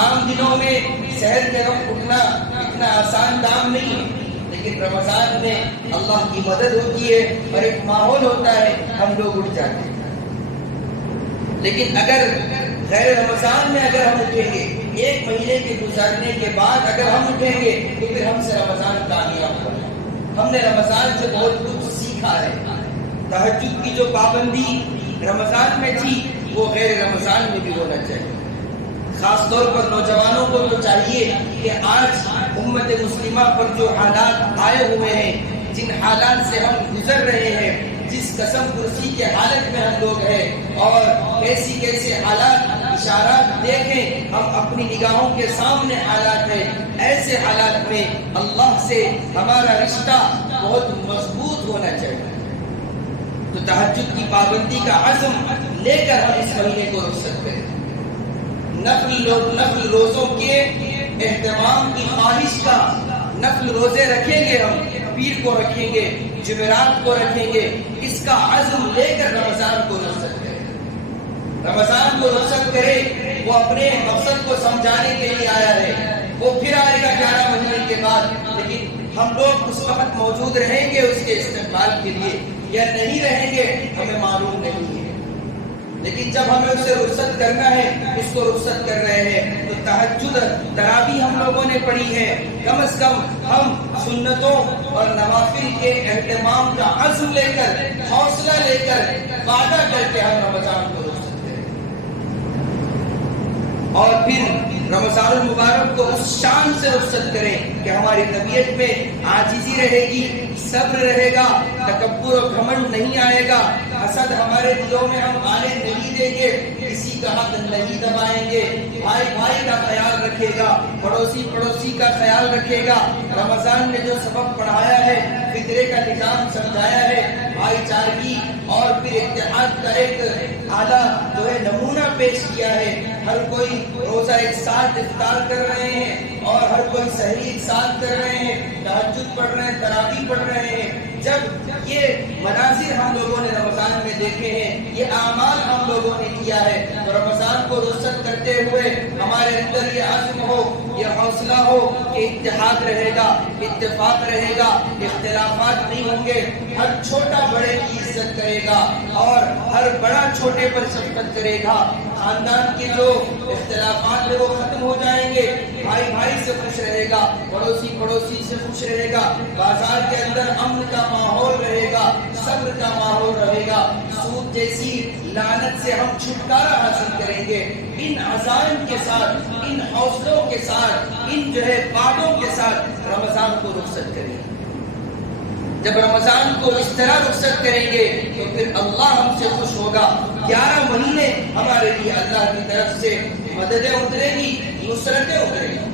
عام دنوں میں سحر کے وقت اٹھنا اتنا آسان کام نہیں ہے، لیکن رمضان میں اللہ کی مدد ہوتی ہے اور ایک ماحول ہوتا ہے، ہم لوگ اٹھ جاتے ہیں۔ لیکن اگر غیر رمضان میں اگر ہم اٹھیں گے، ایک مہینے کے گزرنے کے بعد اگر ہم اٹھیں گے تو پھر ہم سے رمضان کامیاب ہوگا۔ ہم نے رمضان سے بہت کچھ سیکھا ہے۔ تہجد کی جو پابندی رمضان میں تھی وہ غیر رمضان میں بھی ہونا چاہیے۔ خاص طور پر نوجوانوں کو تو چاہیے کہ آج امت مسلمہ پر جو حالات آئے ہوئے ہیں، جن حالات سے ہم گزر رہے ہیں، جس قسم کرسی کے حالت میں ہم لوگ ہیں اور کیسے حالات اشارات دیکھیں، ہم اپنی نگاہوں کے سامنے حالات ہیں، ایسے حالات میں اللہ سے ہمارا رشتہ بہت مضبوط ہونا چاہیے۔ تو تہجد کی پابندی کا عزم لے کر ہم اس مہینے کو رخصت کریں۔ نفل روزوں کے اہتمام کی خواہش کا نفل روزے رکھیں گے، ہم پیر کو رکھیں گے، جمعرات کو رکھیں گے، اس کا عزم لے کر رمضان کو رخصت کریں۔ رمضان کو رخصت کرے، وہ اپنے مقصد کو سمجھانے کے لیے آیا ہے، وہ پھر آئے گا 11 مہینے کے بعد، لیکن ہم لوگ اس وقت موجود رہیں گے اس کے استقبال کے لیے یا نہیں رہیں گے ہمیں معلوم نہیں ہے، لیکن جب ہمیں اسے رخصت کرنا ہے اس کو رخصت کر رہے ہیں۔ تو تہجد تراویح ہم لوگوں نے پڑھی ہے، کم از کم ہم سنتوں اور نوافل کے اہتمام کا عزم لے کر، حوصلہ لے کر، وعدہ کر کے ہم رمضان کو رخصت کریں، اور پھر رمضان المبارک کو اس شان سے رخصت کریں کہ ہماری طبیعت میں عاجزی رہے گی، صبر رہے گا، تکبر و گھمنڈ نہیں آئے گا، حسد ہمارے دلوں میں ہم آنے نہیں دیں گے، کسی کا حق نہیں دبائیں گے، بھائی بھائی کا خیال رکھے گا، پڑوسی پڑوسی کا خیال رکھے گا۔ رمضان نے جو سبق پڑھایا ہے، فطرے کا نظام سمجھایا ہے، بھائی چارگی اور پھر اتحاد کا ایک اعلیٰ جو ہے نمونہ پیش کیا ہے۔ ہر کوئی روزہ ایک ساتھ افطار کر رہے ہیں اور ہر کوئی سحری ایک ساتھ کر رہے ہیں، تہجد پڑھ رہے ہیں، تراویح پڑھ رہے ہیں۔ جب یہ مناظر ہم لوگوں نے رمضان میں دیکھے ہیں، یہ اعمال ہم لوگوں نے کیا ہے، تو رمضان کو رخصت کرتے ہوئے ہمارے اندر یہ عزم ہو، یہ حوصلہ ہو کہ اتحاد رہے گا، اتفاق رہے گا، اختلافات نہیں ہوں گے، ہر چھوٹا بڑے کی عزت کرے گا اور ہر بڑا چھوٹے پر شفقت کرے گا۔ خاندان کے جو اختلافات ہیں وہ ختم ہو جائیں گے، بھائی بھائی سے خوش رہے گا، پڑوسی پڑوسی سے خوش رہے گا، بازار کے اندر امن کا ماحول رہے گا، صبر کا ماحول رہے گا، سود جیسی لعنت سے ہم چھٹکارا حاصل کریں گے۔ ان عزائم کے ساتھ، ان حوصلوں کے ساتھ، ان جو ہے وعدوں کے ساتھ رمضان کو رخصت کریں گے۔ جب رمضان کو اس طرح رخصت کریں گے تو پھر اللہ ہم سے خوش ہوگا۔ 11 مہینے ہمارے لیے اللہ کی طرف سے مددیں اترے گی، نصرتیں اترے گی۔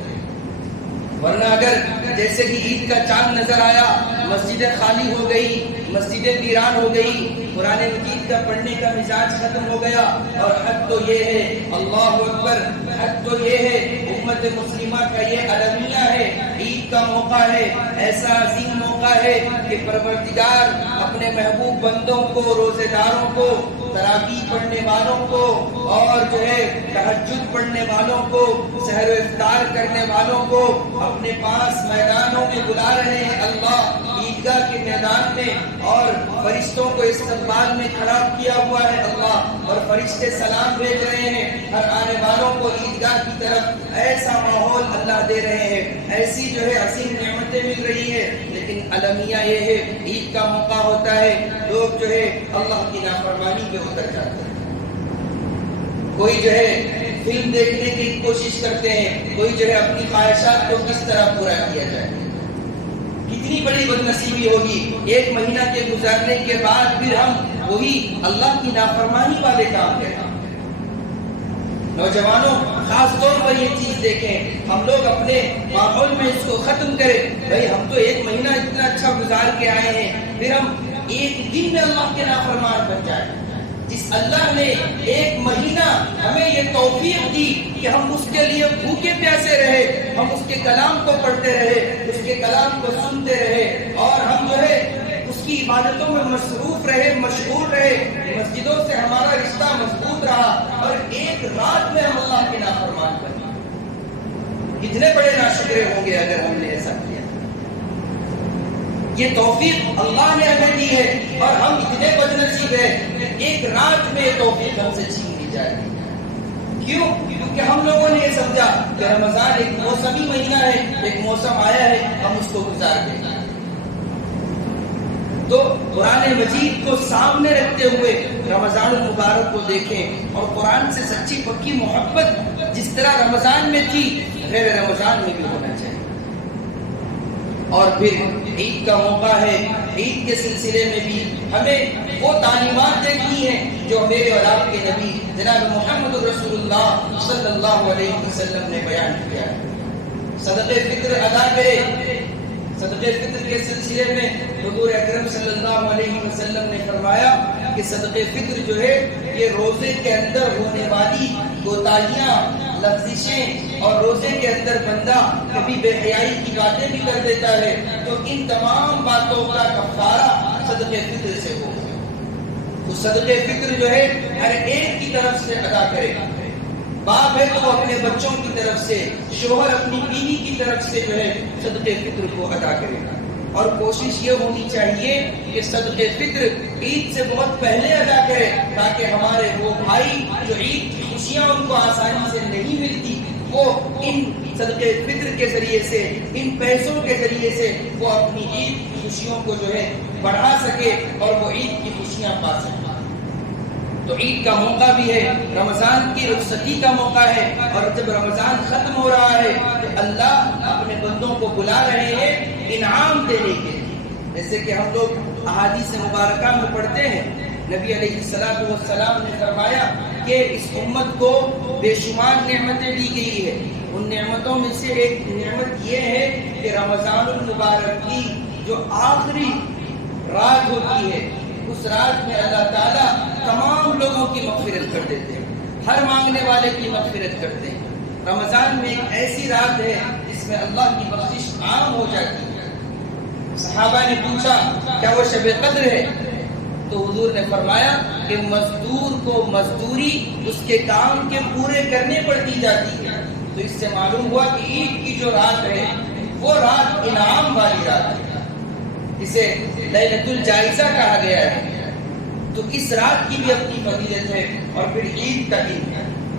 ورنہ اگر جیسے کہ عید کا چاند نظر آیا، مسجدیں خالی ہو گئی، مسجدیں ویران ہو گئی، قرآن مجید کا پڑھنے کا مزاج ختم ہو گیا، اور حق تو یہ ہے، اللہ اکبر، حق تو یہ ہے، امت مسلمہ کا یہ المیہ ہے، عید کا موقع ہے، ایسا عظیم موقع ہے کہ پروردگار اپنے محبوب بندوں کو، روزے داروں کو، تراویح پڑھنے والوں کو اور جو ہے تہجد پڑھنے والوں کو، سحر و افطار کرنے والوں کو اپنے پاس میدانوں میں بلا رہے ہیں۔ اللہ عیدگاہ کے میدان میں اور فرشتوں کو استقبال میں کھڑا کیا ہوا ہے اللہ، اور فرشتے سلام بھیج رہے ہیں ہر آنے والوں کو عیدگاہ کی طرف۔ ایسا ماحول اللہ دے رہے ہیں، ایسی جو ہے عظیم نعمتیں مل رہی ہے، لیکن المیہ یہ ہے، عید کا موقع ہوتا ہے، لوگ جو ہے اللہ کی نافرمانی پہ اتر جاتے ہیں۔ کوئی جو ہے فلم دیکھنے کی کوشش کرتے ہیں، کوئی جو ہے اپنی خواہشات کو کس طرح پورا کیا جائے۔ کتنی بڑی بدنصیبی ہوگی، ایک مہینہ کے گزرنے کے بعد پھر ہم وہی اللہ کی نافرمانی والے کام کریں۔ نوجوانوں خاص طور پر یہ چیز دیکھیں، ہم لوگ اپنے ماحول میں اس کو ختم کریں۔ بھائی ہم تو ایک مہینہ اتنا اچھا گزار کے آئے ہیں، پھر ہم ایک دن میں اللہ کے نافرمان بن جائیں۔ جس اللہ نے ایک مہینہ ہمیں یہ توفیق دی کہ ہم اس کے لیے بھوکے پیاسے رہے، ہم اس کے کلام کو پڑھتے رہے، اس کے کلام کو سنتے رہے، اور ہم جو ہے اس کی عبادتوں میں مصروف رہے، مشغول رہے، مسجدوں سے ہمارا رشتہ مضبوط رہا، اور ایک رات میں ہم اللہ کے نافرمان بنے۔ کتنے بڑے ناشکرے ہوں گے اگر ہم نے ایسا کیا. یہ توفیق اللہ نے ہمیں دی ہے اور ہم اتنے بدنصیب ہیں کہ ایک رات میں یہ توفیق ہم سے چھین لی جائے. کیوں؟ کیونکہ ہم لوگوں نے یہ سمجھا کہ رمضان ایک موسمی مہینہ ہے، ایک موسم آیا ہے، ہم اس کو گزار دیں. تو قرآن مجید کو سامنے رکھتے ہوئے رمضان المبارک کو دیکھیں اور قرآن سے سچی پکی محبت جس طرح رمضان میں تھی غیر رمضان میں بھی ہونا چاہیے. اور پھر عید کا موقع ہے، عید کے سلسلے میں بھی ہمیں وہ تعلیمات دیکھنی ہیں جو میرے اور آپ کے نبی جناب محمد رسول اللہ صلی اللہ علیہ وسلم نے بیان کیا ہے. صدقہ فطر ادا کرے. صدقہ فطر کے سلسلے میں حضور اکرم صلی اللہ علیہ وسلم نے فرمایا کہ صدقہ فطر جو ہے یہ روزے کے اندر ہونے والی کوتاہیاں، لفزشیں اور روزے کے اندر بندہ کبھی بے حیائی کی باتیں بھی کر دیتا ہے تو ان تمام باتوں کا کفارہ صدقہ فطر سے ہو. تو صدقہ فطر جو ہے ہر ایک کی طرف سے ادا کرے. باپ ہے تو اپنے بچوں کی طرف سے، شوہر اپنی بیوی کی طرف سے جو ہے صدقہ فطر کو ادا کرے. اور کوشش یہ ہونی چاہیے کہ صدقہ فطر عید سے بہت پہلے ادا کرے تاکہ ہمارے وہ بھائی جو عید کی خوشیاں ان کو آسانی سے نہیں ملتی وہ ان صدقہ فطر کے ذریعے سے، ان پیسوں کے ذریعے سے وہ اپنی عید کی خوشیوں کو جو ہے بڑھا سکے اور وہ عید کی خوشیاں پا سکے. تو عید کا موقع بھی ہے، رمضان کی رخصتی کا موقع ہے، اور جب رمضان ختم ہو رہا ہے تو اللہ اپنے بندوں کو بلا رہے ہیں انعام دینے کے لیے. جیسے کہ ہم لوگ احادیث مبارکہ میں پڑھتے ہیں، نبی علیہ السلام نے فرمایا کہ اس امت کو بے شمار نعمتیں دی گئی ہے. ان نعمتوں میں سے ایک نعمت یہ ہے کہ رمضان المبارک کی جو آخری رات ہوتی ہے اس رات میں اللہ تعالیٰ تمام لوگوں کی مغفرت کر دیتے ہیں، ہر مانگنے والے کی مغفرت کرتے ہیں. رمضان میں ایک ایسی رات ہے جس میں اللہ کی بخشش عام ہو جاتی ہے. صحابہ نے پوچھا کیا وہ شب قدر ہے؟ تو حضور نے فرمایا کہ مزدور کو مزدوری اس کے کام کے پورے کرنے پر دی جاتی ہے. تو اس سے معلوم ہوا کہ عید کی جو رات ہے وہ رات انعام والی رات ہے، اسے لیلۃ الجائزہ کہا گیا ہے. تو اس رات کی بھی اپنی فضیلت ہے. اور پھر عید کا دن،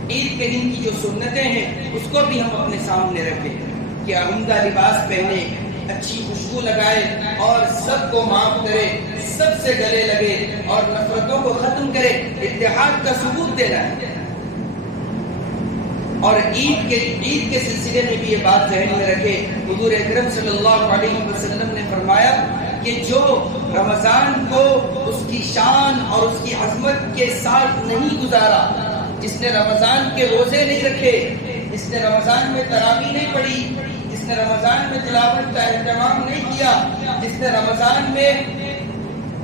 عید کے دن کی جو سنتیں ہیں اس کو بھی ہم اپنے سامنے رکھیں کہ عمدہ لباس پہنے، اچھی خوشبو لگائے اور سب کو معاف کرے، سب سے گلے لگے اور نفرتوں کو ختم کرے. اتحاد کا ثبوت دینا ہے. اور عید کے سلسلے میں بھی یہ بات ذہن میں رکھے، حضور اکرم صلی اللہ علیہ وسلم نے فرمایا کہ جو رمضان کو اس کی شان اور اس کی عظمت کے ساتھ نہیں گزارا، جس نے رمضان کے روزے نہیں رکھے، جس نے رمضان میں تراویح نہیں پڑھی، جس نے رمضان میں تلاوت کا اہتمام نہیں کیا، جس نے رمضان میں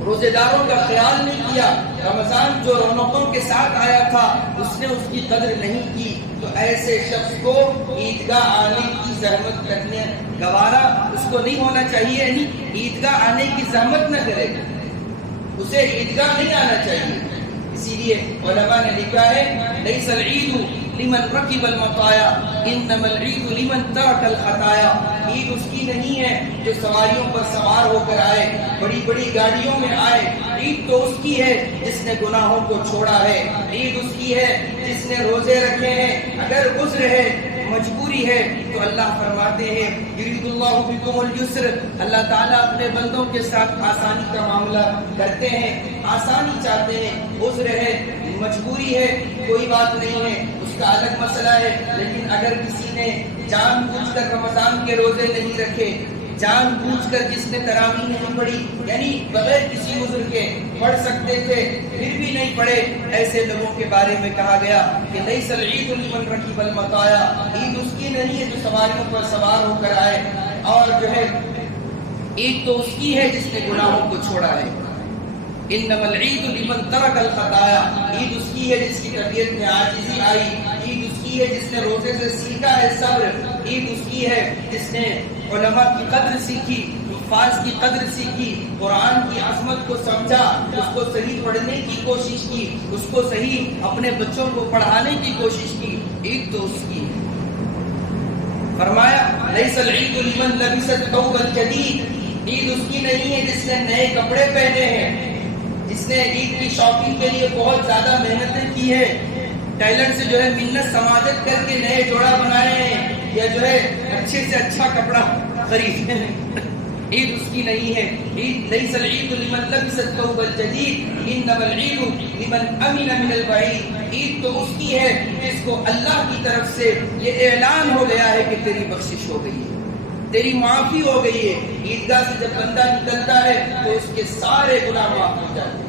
روزے داروں کا خیال نہیں کیا، رمضان جو رونقوں کے ساتھ آیا تھا اس نے اس کی قدر نہیں کی، تو ایسے شخص کو عیدگاہ آنے کی زحمت کرنے گوارا اس کو نہیں ہونا چاہیے. نہیں، عیدگاہ آنے کی زحمت نہ کرے، اسے عیدگاہ نہیں آنا چاہیے. اسی لیے علماء نے لکھا ہے لیس العید لمن رکب المطایا انما العید لمن ترک الخطایا. عید اس کی نہیں ہے جو سواریوں پر سوار ہو کر آئے، بڑی بڑی گاڑیوں میں آئے. عید تو اس کی ہے جس نے گناہوں کو چھوڑا ہے. عید اس کی ہے جس نے روزے رکھے ہیں. اگر عذر ہے، مجبوری ہے تو اللہ فرماتے ہیں یرید اللہ بکم اليسر، اللہ تعالیٰ اپنے بندوں کے ساتھ آسانی کا معاملہ کرتے ہیں، آسانی چاہتے ہیں. عذر ہے، مجبوری ہے، کوئی بات نہیں ہے، اس کا الگ مسئلہ ہے. لیکن اگر کسی نے جان بوجھ کر رمضان کے روزے نہیں رکھے، جان بوجھ کر جس نے تراویح نہیں پڑھی، یعنی بغیر کسی عذر کے پڑھ سکتے تھے پھر بھی نہیں پڑھے، ایسے لوگوں کے بارے میں کہا گیا کہ لیس العید لمن رکب المطایا، عید اس کی نہیں ہے جو سواریوں پر سوار ہو کر آئے. اور جو ہے عید تو اس کی ہے جس نے گناہوں کو چھوڑا ہے. انما العید لمن ترک الخطایا، عید اس کی ہے جس کی طبیعت میں عاجزی آئی. عید اس کی ہے جس نے روزے سے سیکھا ہے صبر. عید اس کی ہے جس نے علماء کی قدر سیکھی، حفاظ کی قدر سیکھی، قرآن کی عظمت کو سمجھا، اس کو صحیح پڑھنے کی کوشش کی، اس کو صحیح اپنے بچوں کو پڑھانے کی کوشش کی. عید تو اس کی ہے. فرمایا لیس العید لمن لبس الثوب الجدید، عید اس کی نہیں ہے جس نے نئے کپڑے پہنے ہیں، جس نے عید کی شاپنگ کے لیے بہت زیادہ محنتیں کی ہے، ٹیلر سے جو ہے منت سماجت کر کے نئے جوڑا بنائے ہیں، یا جو ہے اچھے سے اچھا کپڑا خریدے ہیں۔ عید اس کی نہیں ہے۔ عید لیس العید لمن لبس الثوب الجدید انما العید لمن امن من البعید، عید تو اس کی ہے جس کو اللہ کی طرف سے یہ اعلان ہو گیا ہے کہ تیری بخشش ہو گئی ہے، تیری معافی ہو گئی ہے۔ عیدگاہ سے جب بندہ نکلتا ہے تو اس کے سارے گناہ معاف ہو جاتے ہیں۔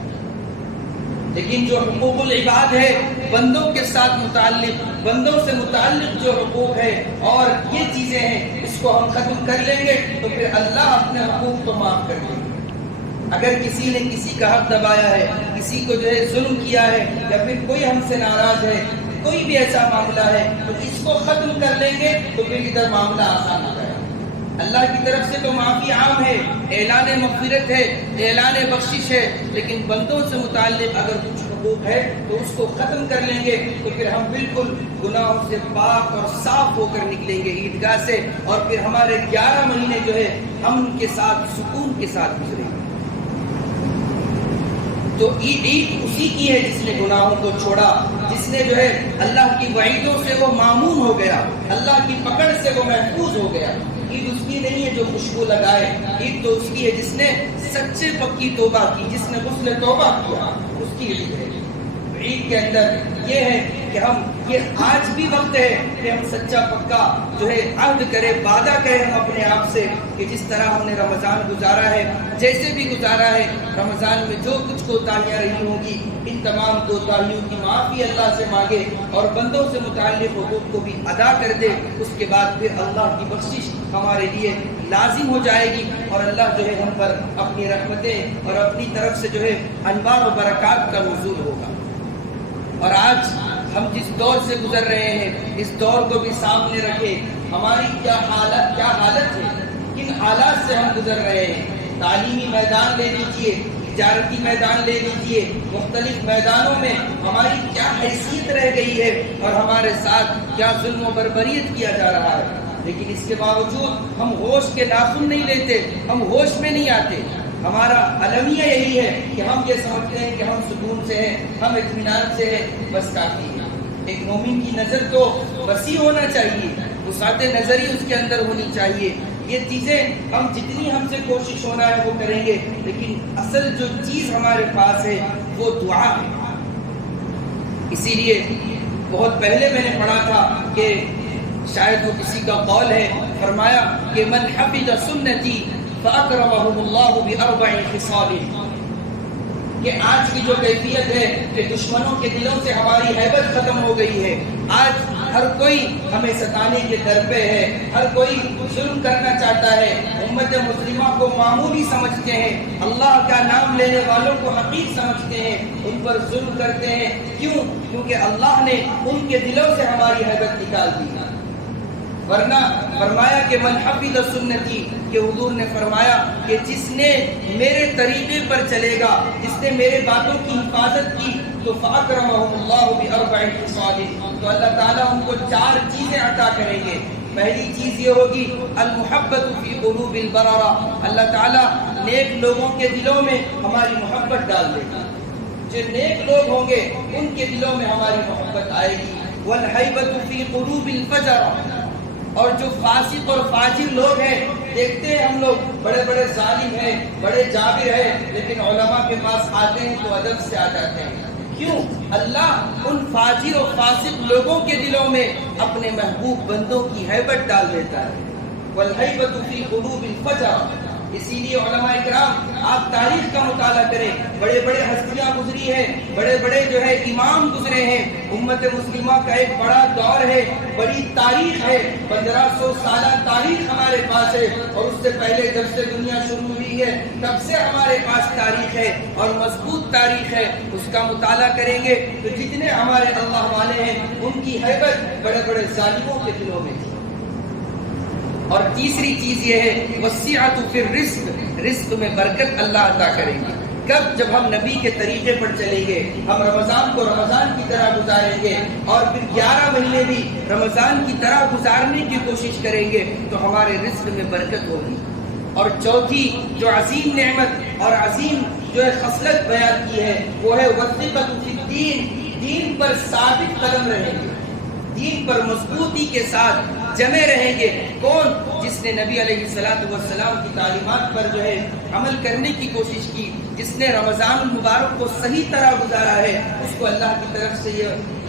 لیکن جو حقوق العباد ہے، بندوں کے ساتھ متعلق، بندوں سے متعلق جو حقوق ہے اور یہ چیزیں ہیں، اس کو ہم ختم کر لیں گے تو پھر اللہ اپنے حقوق کو معاف کر دیں گے۔ اگر کسی نے کسی کا حق دبایا ہے، کسی کو جو ہے ظلم کیا ہے، یا پھر کوئی ہم سے ناراض ہے، کوئی بھی ایسا معاملہ ہے تو اس کو ختم کر لیں گے تو پھر ادھر معاملہ آسان ہو جائے گا۔ اللہ کی طرف سے تو معافی عام ہے، اعلان مغفرت ہے، اعلان بخشش ہے، لیکن بندوں سے متعلق اگر کچھ حقوق ہے تو اس کو ختم کر لیں گے تو پھر ہم بالکل گناہوں سے پاک اور صاف ہو کر نکلیں گے عیدگاہ سے، اور پھر ہمارے 11 مہینے جو ہے ہم ان کے ساتھ سکون کے ساتھ گزریں گے۔ تو عید اسی کی ہے جس نے گناہوں کو چھوڑا، جس نے جو ہے اللہ کی وعیدوں سے وہ معمون ہو گیا، اللہ کی پکڑ سے وہ محفوظ ہو گیا۔ عید اس کی نہیں ہے جو خوشبو لگائے، عید تو اس کی ہے جس نے سچے پکی توبہ کی، جس نے غسل توبہ کیا، اس کی عید ہے۔ عید کے اندر یہ ہے کہ ہم یہ آج بھی وقت ہے کہ ہم سچا پکا جو ہے عہد کرے، وعدہ کریں ہم اپنے آپ سے کہ جس طرح ہم نے رمضان گزارا ہے، جیسے بھی گزارا ہے، رمضان میں جو کچھ کوتاہیاں رہی ہوں گی ان تمام کوتاہیوں کی معافی اللہ سے مانگے اور بندوں سے متعلق حقوق کو بھی ادا کر دے۔ اس کے بعد پھر اللہ کی بخشش ہمارے لیے لازم ہو جائے گی اور اللہ جو ہے ہم پر اپنی رحمتیں اور اپنی طرف سے جو ہے انوار و برکات کا نزول ہوگا۔ اور آج ہم جس دور سے گزر رہے ہیں اس دور کو بھی سامنے رکھے، ہماری کیا حالت ہے، کن حالات سے ہم گزر رہے ہیں۔ تعلیمی میدان لے لیجئے، تجارتی میدان لے لیجئے، مختلف میدانوں میں ہماری کیا حیثیت رہ گئی ہے اور ہمارے ساتھ کیا ظلم و بربریت کیا جا رہا ہے، لیکن اس کے باوجود ہم ہوش کے ناخن نہیں لیتے، ہم ہوش میں نہیں آتے۔ ہمارا المیہ یہی ہے کہ ہم یہ سمجھتے ہیں کہ ہم سکون سے ہیں، ہم اطمینان سے ہیں، بس کافی ہے۔ ایک مومن کی نظر تو وسیع ہونا چاہیے، وسعت نظری اس کے اندر ہونی چاہیے۔ یہ چیزیں ہم جتنی ہم سے کوشش ہونا ہے وہ کریں گے، لیکن اصل جو چیز ہمارے پاس ہے وہ دعا ہے۔ اسی لیے بہت پہلے میں نے پڑھا تھا کہ شاید وہ کسی کا قول ہے، فرمایا کہ من حفظ سنتی فاکرمہم اللہ باربع خصال، کہ آج کی جو کیفیت ہے کہ دشمنوں کے دلوں سے ہماری ہیبت ختم ہو گئی ہے۔ آج ہر کوئی ہمیں ستانے کے در پہ ہے، ہر کوئی ظلم کرنا چاہتا ہے، امت مسلمہ کو معمولی سمجھتے ہیں، اللہ کا نام لینے والوں کو حقیر سمجھتے ہیں، ان پر ظلم کرتے ہیں۔ کیوں؟ کیونکہ اللہ نے ان کے دلوں سے ہماری ہیبت نکال دی۔ ورنہ فرمایا کہ من حفظ سنتی، کہ حضور نے فرمایا کہ جس نے میرے طریقے پر چلے گا، جس نے میرے باتوں کی حفاظت کی تو فاکرمہم اللہ باربع خصال، تو اللہ تعالیٰ ان کو 4 چیزیں عطا کریں گے۔ پہلی چیز یہ ہوگی المحبت فی قلوب البررہ، اللہ تعالیٰ نیک لوگوں کے دلوں میں ہماری محبت ڈال دے گا۔ جو نیک لوگ ہوں گے ان کے دلوں میں ہماری محبت آئے گی۔ والہیبۃ فی قلوب الفجرہ، اور جو فاسق اور فاجر لوگ ہیں، دیکھتے ہیں ہم لوگ بڑے بڑے ظالم ہیں، بڑے جابر ہیں، لیکن علماء کے پاس آتے ہیں تو ادب سے آ جاتے ہیں۔ کیوں؟ اللہ ان فاجر اور فاسق لوگوں کے دلوں میں اپنے محبوب بندوں کی ہیبت ڈال دیتا ہے۔ والہیبۃ فی قلوب الفجرہ، اسی لیے علماء اکرام آپ تاریخ کا مطالعہ کریں، بڑے بڑے ہستیاں گزری ہیں، بڑے بڑے جو ہے امام گزرے ہیں، امت مسلمہ کا ایک بڑا دور ہے، بڑی تاریخ ہے، 1500 سالہ تاریخ ہمارے پاس ہے، اور اس سے پہلے جب سے دنیا شروع ہوئی ہے تب سے ہمارے پاس تاریخ ہے اور مضبوط تاریخ ہے۔ اس کا مطالعہ کریں گے تو جتنے ہمارے اللہ والے ہیں ان کی ہیبت بڑے بڑے ظالموں کے دلوں میں تھی۔ اور تیسری چیز یہ ہے وسعت فی الرزق، رزق میں برکت اللہ عطا کریں گے۔ کب؟ جب ہم نبی کے طریقے پر چلیں گے، ہم رمضان کو رمضان کی طرح گزاریں گے اور پھر 11 مہینے بھی رمضان کی طرح گزارنے کی کوشش کریں گے تو ہمارے رزق میں برکت ہوگی۔ اور چوتھی جو عظیم نعمت اور عظیم جو ہے خصلت بیان کی ہے وہ ہے وثقۃ فی الدین، دین پر ثابت قدم رہیں گے، دین پر مضبوطی کے ساتھ جمے رہیں گے۔ کون؟ جس نے نبی علیہ السلام کی تعلیمات پر جو ہے عمل کرنے کی کوشش کی، جس نے رمضان المبارک کو صحیح طرح گزارا ہے، اس کو اللہ کی طرف سے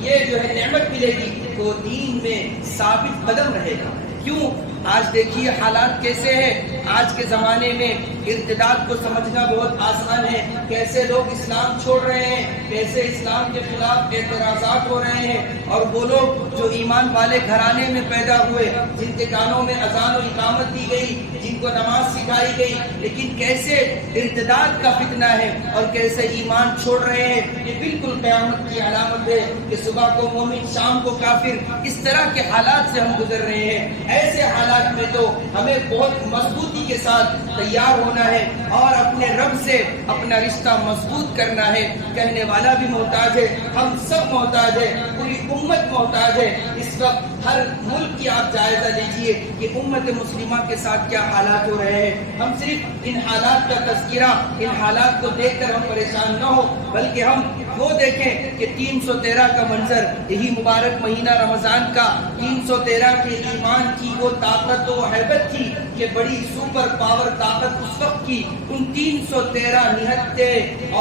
یہ جو ہے نعمت ملے گی تو دین میں ثابت قدم رہے گا۔ کیوں؟ آج دیکھیے حالات کیسے ہیں۔ آج کے زمانے میں ارتداد کو سمجھنا بہت آسان ہے، کیسے لوگ اسلام چھوڑ رہے ہیں، کیسے اسلام کے خلاف اعتراضات ہو رہے ہیں، اور وہ لوگ جو ایمان والے گھرانے میں پیدا ہوئے، جن کے کانوں میں اذان و اقامت دی گئی، جن کو نماز سکھائی گئی، لیکن کیسے ارتداد کا فتنہ ہے اور کیسے ایمان چھوڑ رہے ہیں۔ یہ بالکل قیامت کی علامت ہے کہ صبح کو مومن شام کو کافر، اس طرح کے حالات سے ہم گزر رہے ہیں۔ ایسے حالات میں تو ہمیں بہت مضبوطی کے ساتھ تیار ہونا ہے اور اپنے رب سے اپنا رشتہ مضبوط کرنا ہے۔ کہنے والا بھی محتاج ہے، ہم سب محتاج ہے، پوری امت محتاج ہے۔ اس وقت ہر ملک کی آپ جائزہ لیجئے کہ امت مسلمہ کے ساتھ کیا حالات ہو رہے ہیں۔ ہم صرف ان حالات کا تذکرہ، ان حالات کو دیکھ کر ہم پریشان نہ ہو، بلکہ ہم وہ دیکھیں کہ 313 کا منظر، یہی مبارک مہینہ رمضان کا 313 کے ایمان کی وہ طاقت و ہیبت تھی کہ بڑی سپر پاور طاقت اس وقت کی۔ ان 313 نہتے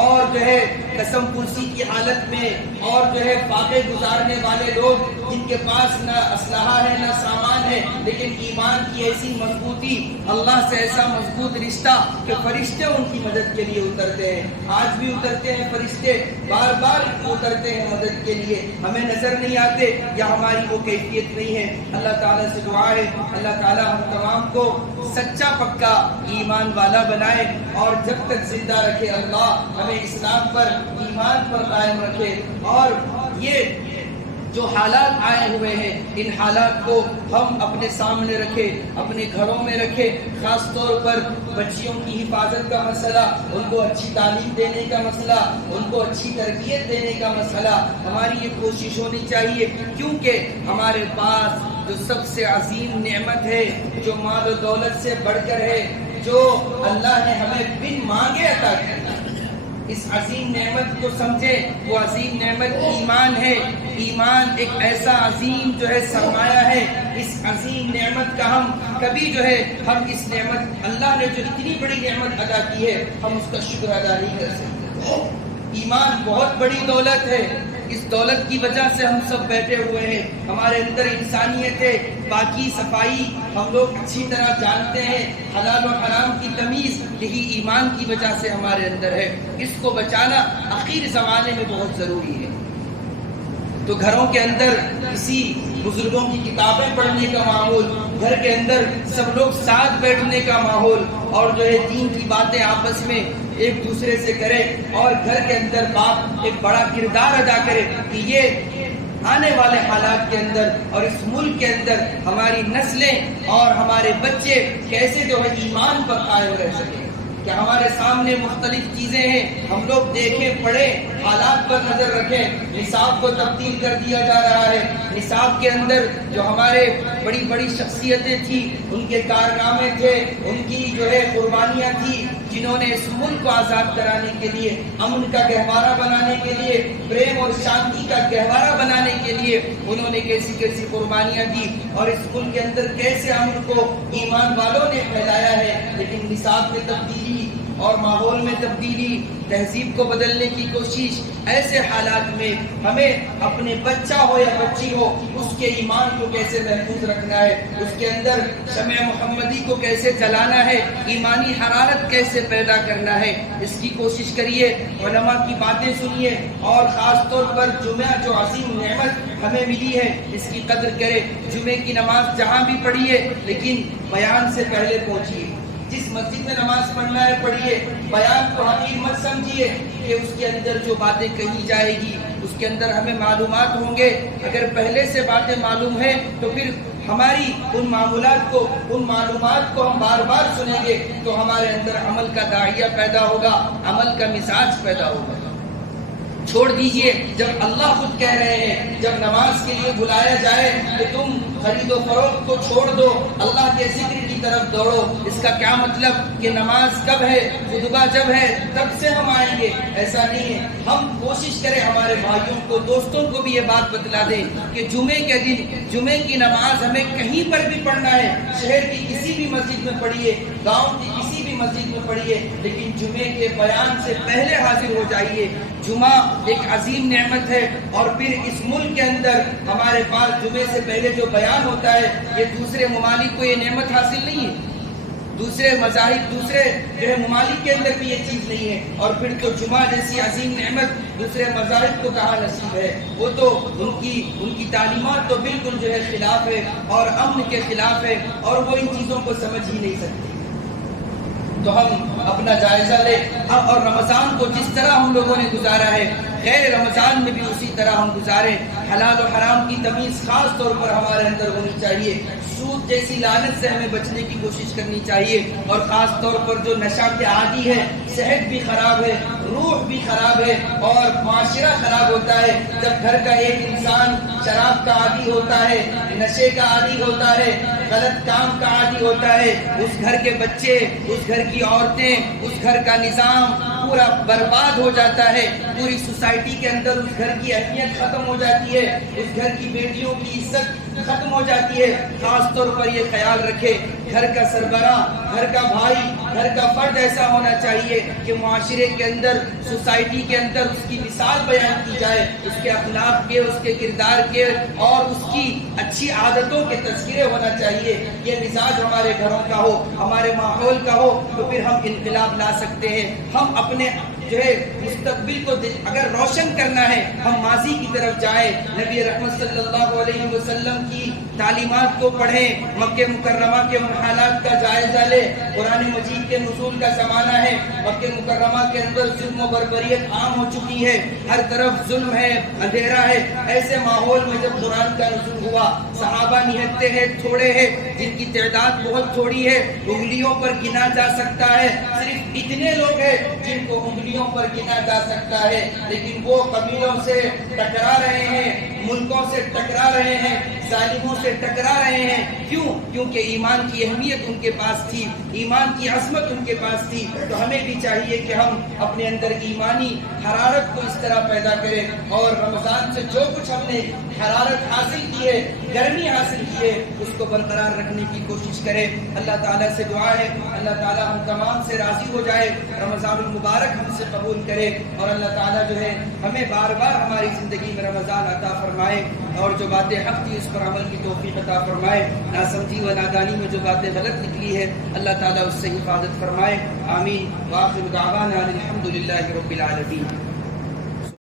اور جو ہے قسم پرسی کی حالت میں اور جو ہے فاقے گزارنے والے لوگ جن کے پاس نہ اسلحہ ہے نہ سامان ہے، لیکن ایمان کی ایسی مضبوطی، اللہ سے ایسا مضبوط رشتہ کہ فرشتے ان کی مدد کے لیے اترتے ہیں۔ آج بھی اترتے ہیں فرشتے، بار بار اترتے ہیں مدد کے لیے، ہمیں نظر نہیں آتے یا ہماری وہ کیفیت نہیں ہے۔ اللہ تعالیٰ سے دعا ہے اللہ تعالیٰ ہم تمام کو سچا پکا ایمان والا بنائے اور جب تک زندہ رکھے اللہ ہمیں اسلام پر ایمان پر قائم رکھے، اور یہ جو حالات آئے ہوئے ہیں ان حالات کو ہم اپنے سامنے رکھیں، اپنے گھروں میں رکھیں۔ خاص طور پر بچیوں کی حفاظت کا مسئلہ، ان کو اچھی تعلیم دینے کا مسئلہ، ان کو اچھی تربیت دینے کا مسئلہ ہماری یہ کوشش ہونی چاہیے، کیونکہ ہمارے پاس جو سب سے عظیم نعمت ہے، جو مال و دولت سے بڑھ کر ہے، جو اللہ نے ہمیں بن مانگے عطا کی، اس عظیم نعمت کو سمجھیں۔ وہ عظیم نعمت ایمان ہے۔ ایمان ایک ایسا عظیم جو ہے سرمایہ ہے، اس عظیم نعمت کا ہم کبھی جو ہے ہم اس نعمت، اللہ نے جو اتنی بڑی نعمت ادا کی ہے، ہم اس کا شکر ادا نہیں کر سکتے۔ ایمان بہت بڑی دولت ہے، اس دولت کی وجہ سے ہم سب بیٹھے ہوئے ہیں، ہمارے اندر انسانیت ہے، پاکی صفائی ہم لوگ اچھی طرح جانتے ہیں، حلال و حرام کی تمیز یہی ایمان کی وجہ سے ہمارے اندر ہے۔ اس کو بچانا آخر زمانے میں بہت ضروری ہے۔ تو گھروں کے اندر کسی بزرگوں کی کتابیں پڑھنے کا ماحول، گھر کے اندر سب لوگ ساتھ بیٹھنے کا ماحول، اور جو ہے دین کی باتیں آپس میں ایک دوسرے سے کرے، اور گھر کے اندر باپ ایک بڑا کردار ادا کرے کہ یہ آنے والے حالات کے اندر اور اس ملک کے اندر ہماری نسلیں اور ہمارے بچے کیسے جو ہے ایمان پر قائم رہ سکیں۔ کہ ہمارے سامنے مختلف چیزیں ہیں، ہم لوگ دیکھیں پڑھیں، حالات پر نظر رکھیں۔ نصاب کو تبدیل کر دیا جا رہا ہے، نصاب کے اندر جو ہمارے بڑی بڑی شخصیتیں تھیں، ان کے کارنامے تھے، ان کی جو ہے قربانیاں تھیں، جنہوں نے اس ملک کو آزاد کرانے کے لیے، امن کا گہوارہ بنانے کے لیے، پریم اور شانتی کا گہوارہ بنانے کے لیے انہوں نے کیسی کیسی قربانیاں دی، اور اس ملک کے اندر کیسے امن کو ایمان والوں نے پھیلایا ہے۔ لیکن نصاب میں تبدیلی اور ماحول میں تبدیلی، تہذیب کو بدلنے کی کوشش، ایسے حالات میں ہمیں اپنے بچہ ہو یا بچی ہو اس کے ایمان کو کیسے محفوظ رکھنا ہے، اس کے اندر شمع محمدی کو کیسے جلانا ہے، ایمانی حرارت کیسے پیدا کرنا ہے، اس کی کوشش کریے۔ علماء کی باتیں سنیے، اور خاص طور پر جمعہ جو عظیم نعمت ہمیں ملی ہے اس کی قدر کرے۔ جمعے کی نماز جہاں بھی پڑھیے لیکن بیان سے پہلے پہنچیے، جس مسجد میں نماز پڑھنا ہے پڑھیے، بیان کو حقیر مت سمجھیے کہ اس کے اندر جو باتیں کہی جائے گی اس کے اندر ہمیں معلومات ہوں گے۔ اگر پہلے سے باتیں معلوم ہیں تو پھر ہماری ان معمولات کو، ان معلومات کو ہم بار بار سنیں گے تو ہمارے اندر عمل کا داعیہ پیدا ہوگا، عمل کا مزاج پیدا ہوگا۔ چھوڑ دیجئے، جب اللہ خود کہہ رہے ہیں جب نماز کے لیے بلایا جائے کہ تم خرید و فروخت کو چھوڑ دو، اللہ کے ذکر کی طرف دوڑو، اس کا کیا مطلب کہ نماز کب ہے، خطبہ جب ہے تب سے ہم آئیں گے؟ ایسا نہیں ہے۔ ہم کوشش کریں ہمارے بھائیوں کو، دوستوں کو بھی یہ بات بتلا دیں کہ جمعے کے دن جمعے کی نماز ہمیں کہیں پر بھی پڑھنا ہے، شہر کی کسی بھی مسجد میں پڑھیے، گاؤں کی کسی بھی مسجد میں پڑھیے، لیکن جمعے کے بیان سے پہلے حاضر ہو جائیے۔ جمعہ ایک عظیم نعمت ہے، اور پھر اس ملک کے اندر ہمارے پاس جمعے سے پہلے جو بیان ہوتا ہے، یہ دوسرے ممالک کو یہ نعمت حاصل نہیں ہے، دوسرے مذاہب، دوسرے جو ہے ممالک کے اندر بھی یہ چیز نہیں ہے، اور پھر تو جمعہ جیسی عظیم نعمت دوسرے مذاہب کو کہاں نصیب ہے؟ وہ تو ان کی تعلیمات تو بالکل جو ہے خلاف ہے اور امن کے خلاف ہے، اور وہ ان چیزوں کو سمجھ ہی نہیں سکتے۔ تو ہم اپنا جائزہ لیں، اور رمضان کو جس طرح ہم لوگوں نے گزارا ہے غیر رمضان میں بھی اسی طرح ہم گزاریں۔ حلال و حرام کی تمیز خاص طور پر ہمارے اندر ہونی چاہیے، سود جیسی لعنت سے ہمیں بچنے کی کوشش کرنی چاہیے، اور خاص طور پر جو نشہ کے عادی ہے، صحت بھی خراب ہے، روح بھی خراب ہے، اور معاشرہ خراب ہوتا ہے جب گھر کا ایک انسان شراب کا عادی ہوتا ہے، نشے کا عادی ہوتا ہے، غلط کام کا عادی ہوتا ہے، اس گھر کے بچے، اس گھر کی عورتیں، اس گھر کا نظام پورا برباد ہو جاتا ہے، پوری سوسائٹی کے اندر اس گھر کی اہمیت ختم ہو جاتی ہے، اس گھر کی بیٹیوں کی عزت ختم ہو جاتی ہے۔ خاص طور پر یہ خیال رکھے، گھر کا سربراہ، گھر کا بھائی، گھر کا فرد ایسا ہونا چاہیے کہ معاشرے کے اندر، سوسائٹی کے اندر اس کی مثال بیان کی جائے، اس کے اخلاق کے، اس کے کردار کے، اور اس کی اچھی عادتوں کے تذکرے ہونا چاہیے۔ یہ مزاج ہمارے گھروں کا ہو، ہمارے ماحول کا ہو، تو پھر ہم انقلاب لا سکتے ہیں۔ ہم اپنے جو ہے مستقبل کو اگر روشن کرنا ہے، ہم ماضی کی طرف جائیں، نبی رحمت صلی اللہ علیہ وسلم کی تعلیمات کو پڑھیں، مکہ مکرمہ کے حالات کا جائزہ لیں۔ قرآن مجید کے نزول کا زمانہ ہے، مکہ مکرمہ کے اندر ظلم و بربریت عام ہو چکی ہے، ہر طرف ظلم ہے، اندھیرا ہے۔ ایسے ماحول میں جب قرآن کا نزول ہوا، صحابہ نہتے ہیں، تھوڑے ہیں، جن کی تعداد بہت تھوڑی ہے، انگلیوں پر گنا جا سکتا ہے، صرف اتنے لوگ ہیں جن کو انگلیوں پر گنا جا سکتا ہے، لیکن وہ قبیلوں سے ٹکرا رہے ہیں، ملکوں سے ٹکرا رہے ہیں، ظالموں سے ٹکرا رہے ہیں۔ کیوں؟ کیونکہ ایمان کی اہمیت ان کے پاس تھی، ایمان کی عظمت ان کے پاس تھی۔ تو ہمیں بھی چاہیے کہ ہم اپنے اندر ایمانی حرارت کو اس طرح پیدا کریں، اور رمضان سے جو کچھ ہم نے حرارت حاصل کی ہے، گرمی حاصل کی ہے، اس کو برقرار رکھنے کی کوشش کریں۔ اللہ تعالیٰ سے دعا ہے اللہ تعالیٰ ہم تمام سے راضی ہو جائے، رمضان المبارک ہم سے قبول کرے، اور اللہ تعالیٰ جو ہے ہمیں بار بار ہماری زندگی میں رمضان عطا فرمائے، اور جو باتیں حق تھی اس پر عمل کی توفیق عطا فرمائے، ناسمجھی و نادانی میں جو باتیں غلط نکلی ہے اللہ تعالیٰ اس سے حفاظت فرمائے۔ آمین۔ وآخر دعوانا الحمد للہ رب العالمین۔